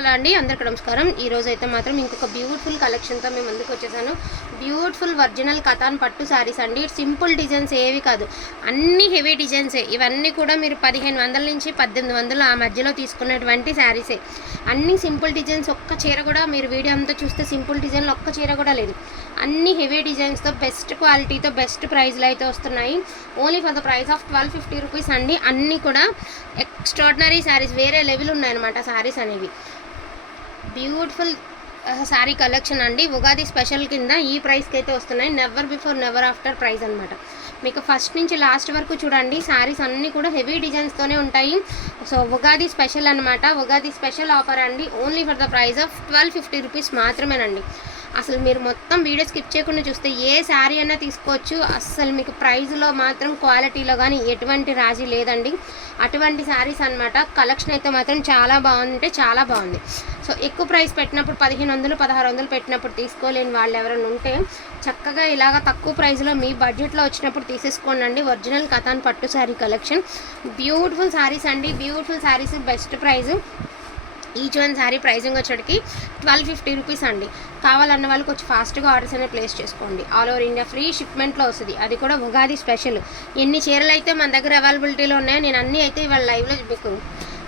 Hello అండి, అందరికీ నమస్కారం. ఈ రోజు అయితే మాత్రం ఇంకొక బ్యూటిఫుల్ కలెక్షన్తో మేము ముందుకు వచ్చేసాను. బ్యూటిఫుల్ ఒరిజినల్ కతాన్ పట్టు శారీస్ అండి. సింపుల్ డిజైన్స్ ఏవి కాదు, అన్ని హెవీ డిజైన్సే. ఇవన్నీ కూడా మీరు 1500 నుంచి 1800 ఆ మధ్యలో తీసుకున్నటువంటి శారీసే. అన్ని సింపుల్ డిజైన్స్. ఒక్క చీర కూడా మీరు వీడియో అంతా చూస్తే సింపుల్ డిజైన్లో ఒక్క చీర కూడా లేదు. అన్ని హెవీ డిజైన్స్తో బెస్ట్ క్వాలిటీతో బెస్ట్ ప్రైస్లో అయితే వస్తున్నాయి. Only for the price of 1250 రూపీస్ అండి. అన్నీ కూడా ఎక్స్ట్రాడినరీ శారీస్, వేరే లెవెల్ ఉన్నాయన్నమాట శారీస్ అనేవి. బ్యూటిఫుల్ శారీ కలెక్షన్ అండి. ఉగాది స్పెషల్ కింద ఈ ప్రైస్కి అయితే వస్తున్నాయి. Never before never after price అనమాట. మీకు ఫస్ట్ నుంచి లాస్ట్ వరకు చూడండి, శారీస్ అన్నీ కూడా హెవీ డిజైన్స్తోనే ఉంటాయి. సో ఉగాది స్పెషల్ అనమాట. ఉగాది స్పెషల్ ఆఫర్ అండి. Only for the price of 1250 rupees మాత్రమేనండి. అసలు మీరు మొత్తం వీడియో స్కిప్ చేయకుండా చూస్తే ఏ శారీ అయినా తీసుకోవచ్చు. అసలు మీకు ప్రైస్లో మాత్రం క్వాలిటీలో కానీ ఎటువంటి రాజీ లేదండి. అటువంటి శారీస్ అనమాట. కలెక్షన్ అయితే మాత్రం చాలా బాగుంది, చాలా బాగుంది. సో ఎక్కువ ప్రైస్ పెట్టినప్పుడు 1500 1600 పెట్టినప్పుడు తీసుకోలేని వాళ్ళు ఎవరైనా ఉంటే చక్కగా ఇలాగ తక్కువ ప్రైస్లో మీ బడ్జెట్లో వచ్చినప్పుడు తీసేసుకోండి. ఒరిజినల్ కతాన్ పట్టు శారీ కలెక్షన్. బ్యూటిఫుల్ శారీస్ అండి. Beautiful saris, best price. Each one sari pricing వచ్చేటికి 1250 రూపీస్ అండి. కావాలన్న వాళ్ళు కొంచెం ఫాస్ట్గా ఆర్డర్స్ అనేది ప్లేస్ చేసుకోండి. ఆల్ ఓవర్ ఇండియా ఫ్రీ షిప్మెంట్లో వస్తుంది. అది కూడా ఉగాది స్పెషల్. ఎన్ని చీరలు అయితే మన దగ్గర అవైలబిలిటీలో ఉన్నాయో నేను అన్నీ అయితే ఇవాళ లైవ్లో మీకు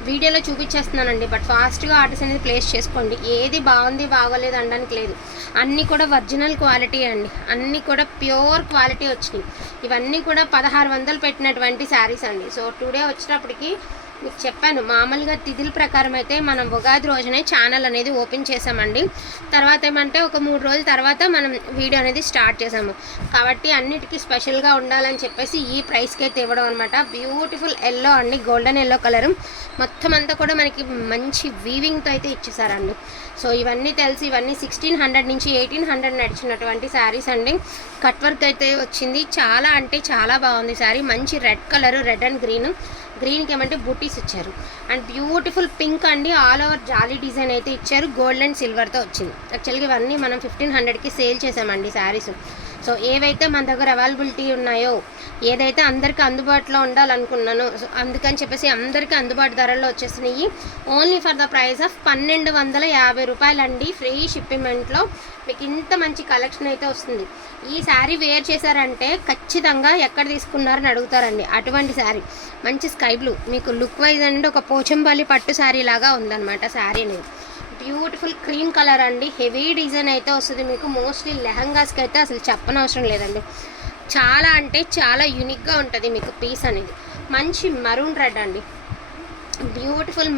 వీడియోలో చూపించేస్తున్నానండి. బట్ ఫాస్ట్గా ఆర్డర్స్ అనేది ప్లేస్ చేసుకోండి. ఏది బాగుంది బాగోలేదు అనడానికి లేదు. అన్నీ కూడా ఒరిజినల్ క్వాలిటీ అండి. అన్నీ కూడా ప్యూర్ క్వాలిటీ వచ్చినాయి. ఇవన్నీ కూడా 1600 పెట్టినటువంటి శారీస్ అండి. సో టుడే వచ్చినప్పటికి మీకు చెప్పాను, మామూలుగా తిథుల ప్రకారం అయితే మనం ఉగాది రోజునే ఛానల్ అనేది ఓపెన్ చేసామండి. తర్వాత ఏమంటే ఒక 3 రోజుల తర్వాత మనం వీడియో అనేది స్టార్ట్ చేసాము. కాబట్టి అన్నిటికీ స్పెషల్గా ఉండాలని చెప్పేసి ఈ ప్రైస్కి అయితే ఇవ్వడం అనమాట. బ్యూటిఫుల్ ఎల్లో అండి, గోల్డెన్ ఎల్లో కలర్. మొత్తం అంతా కూడా మనకి మంచి వీవింగ్తో అయితే ఇచ్చేసారండి. సో ఇవన్నీ తెలిసి ఇవన్నీ 1600 నుంచి 1800 నడిచినటువంటి శారీస్ అండి. కట్ వర్క్ అయితే వచ్చింది. చాలా అంటే చాలా బాగుంది శారీ. మంచి రెడ్ కలర్, రెడ్ అండ్ గ్రీన్కి ఏమంటే బూటీస్ ఇచ్చారు. అండ్ బ్యూటిఫుల్ పింక్ అండి. ఆల్ ఓవర్ జాలీ డిజైన్ అయితే ఇచ్చారు. గోల్డ్ అండ్ సిల్వర్తో వచ్చింది. యాక్చువల్గా ఇవన్నీ మనం 1500కి సేల్ చేసామండి శారీస్. సో ఏవైతే మన దగ్గర అవైలబిలిటీ ఉన్నాయో, ఏదైతే అందరికీ అందుబాటులో ఉండాలనుకున్నానో, సో అందుకని చెప్పేసి అందరికీ అందుబాటు ధరల్లో వచ్చేసినాయి. Only for the price of 1250 రూపాయలండి. ఫ్రీ షిప్మెంట్లో మీకు ఇంత మంచి కలెక్షన్ అయితే వస్తుంది. ఈ శారీ వేర్ చేశారంటే ఖచ్చితంగా ఎక్కడ తీసుకున్నారని అడుగుతారండి. అటువంటి శారీ మంచి స్కై బ్లూ, మీకు లుక్ వైజ్ అంటే ఒక పోచంపల్లి పట్టు శారీ లాగా ఉందన్నమాట శారీ అనేది. బ్యూటిఫుల్ క్రీమ్ కలర్ అండి. హెవీ డిజైన్ అయితే వస్తుంది మీకు. మోస్ట్లీ లెహంగాస్కి అయితే అసలు చెప్పనవసరం లేదండి. చాలా అంటే చాలా యూనిక్గా ఉంటుంది మీకు పీస్ అనేది. మంచి మెరూన్ రెడ్ అండి. Beautiful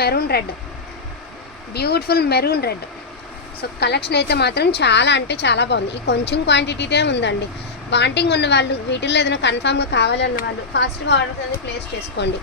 maroon red. So collection అయితే మాత్రం చాలా అంటే చాలా బాగుంది. ఈ కొంచెం క్వాంటిటీనే ఉందండి. వాంటింగ్ ఉన్న వాళ్ళు, వీటిల్లో ఏదైనా కన్ఫామ్గా కావాలన్న వాళ్ళు ఫాస్ట్గా ఆర్డర్స్ అనేది ప్లేస్ చేసుకోండి.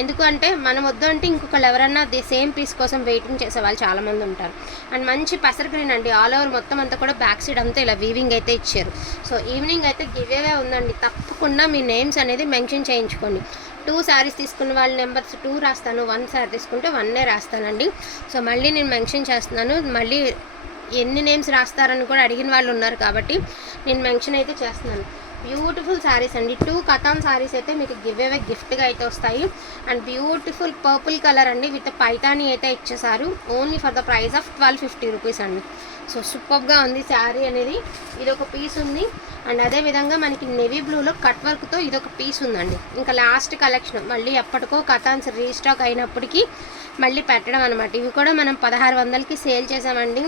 ఎందుకంటే మనం వద్దు అంటే ఇంకొకళ్ళు ఎవరన్నా సేమ్ పీస్ కోసం వెయిటింగ్ చేసే వాళ్ళు చాలామంది ఉంటారు. అండ్ మంచి పసర గ్రీన్ అండి. ఆల్ ఓవర్ మొత్తం అంతా కూడా బ్యాక్ సైడ్ అంతా ఇలా వీవింగ్ అయితే ఇచ్చారు. సో ఈవినింగ్ అయితే గివేవే ఉందండి. తప్పకుండా మీ నేమ్స్ అనేది మెన్షన్ చేయించుకోండి. 2 శారీస్ తీసుకున్న వాళ్ళ నెంబర్స్ 2 రాస్తాను. 1 శారీ తీసుకుంటే 1 రాస్తానండి. సో మళ్ళీ నేను మెన్షన్ చేస్తున్నాను. మళ్ళీ ఎన్ని నేమ్స్ రాస్తారని కూడా అడిగిన వాళ్ళు ఉన్నారు కాబట్టి నేను మెన్షన్ అయితే చేస్తున్నాను. బ్యూటిఫుల్ శారీస్ అండి. 2 కతాన్ శారీస్ అయితే మీకు గివేవే గిఫ్ట్గా అయితే వస్తాయి. అండ్ బ్యూటిఫుల్ పర్పుల్ కలర్ అండి విత్ పైతాని అయితే ఇచ్చేసారు. Only for the price of 1250 రూపీస్ అండి. సో సూపర్గా ఉంది శారీ అనేది. ఇది ఒక పీస్ ఉంది. అండ్ అదేవిధంగా మనకి నెవీ బ్లూలో కట్ వర్క్తో ఇదొక పీస్ ఉందండి. ఇంకా లాస్ట్ కలెక్షన్ మళ్ళీ ఎప్పటికో కతాన్స్ రీస్టాక్ అయినప్పటికీ మళ్ళీ పెట్టడం అనమాట. ఇవి కూడా మనం 1600కి సేల్ చేసామండి.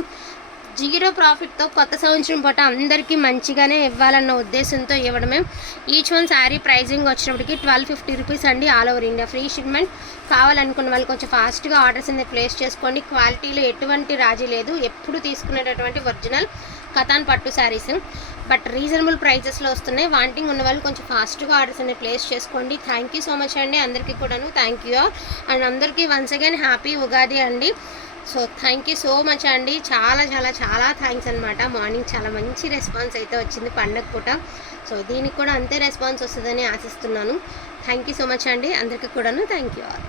0 ప్రాఫిట్తో కొత్త సంవత్సరం పూట అందరికీ మంచిగానే ఇవ్వాలన్న ఉద్దేశంతో ఇవ్వడమే. ఈచ్ వన్ శారీ ప్రైజింగ్ వచ్చినప్పటికి 1250 రూపీస్ అండి. All over India free shipment. కావాలనుకున్న వాళ్ళు కొంచెం ఫాస్ట్గా ఆర్డర్స్ అనేది ప్లేస్ చేసుకోండి. క్వాలిటీలో ఎటువంటి రాజీ లేదు. ఎప్పుడు తీసుకునేటటువంటి ఒరిజినల్ కతాన్ పట్టు శారీస్, బట్ రీజనబుల్ ప్రైజెస్లో వస్తున్నాయి. వాంటింగ్ ఉన్న వాళ్ళు కొంచెం ఫాస్ట్గా ఆర్డర్స్ అనేది ప్లేస్ చేసుకోండి. థ్యాంక్ యూ సో మచ్ అండి అందరికీ కూడాను. Thank you. అండ్ అందరికీ వన్స్ అగైన్ హ్యాపీ ఉగాది అండి. So thank you so much అండి. చాలా చాలా చాలా థ్యాంక్స్ అనమాట. మార్నింగ్ చాలా మంచి రెస్పాన్స్ అయితే వచ్చింది పండగ పూట. సో దీనికి కూడా అంతే రెస్పాన్స్ వస్తుందని ఆశిస్తున్నాను. థ్యాంక్ యూ సో మచ్ అండి అందరికీ కూడాను. Thank you all.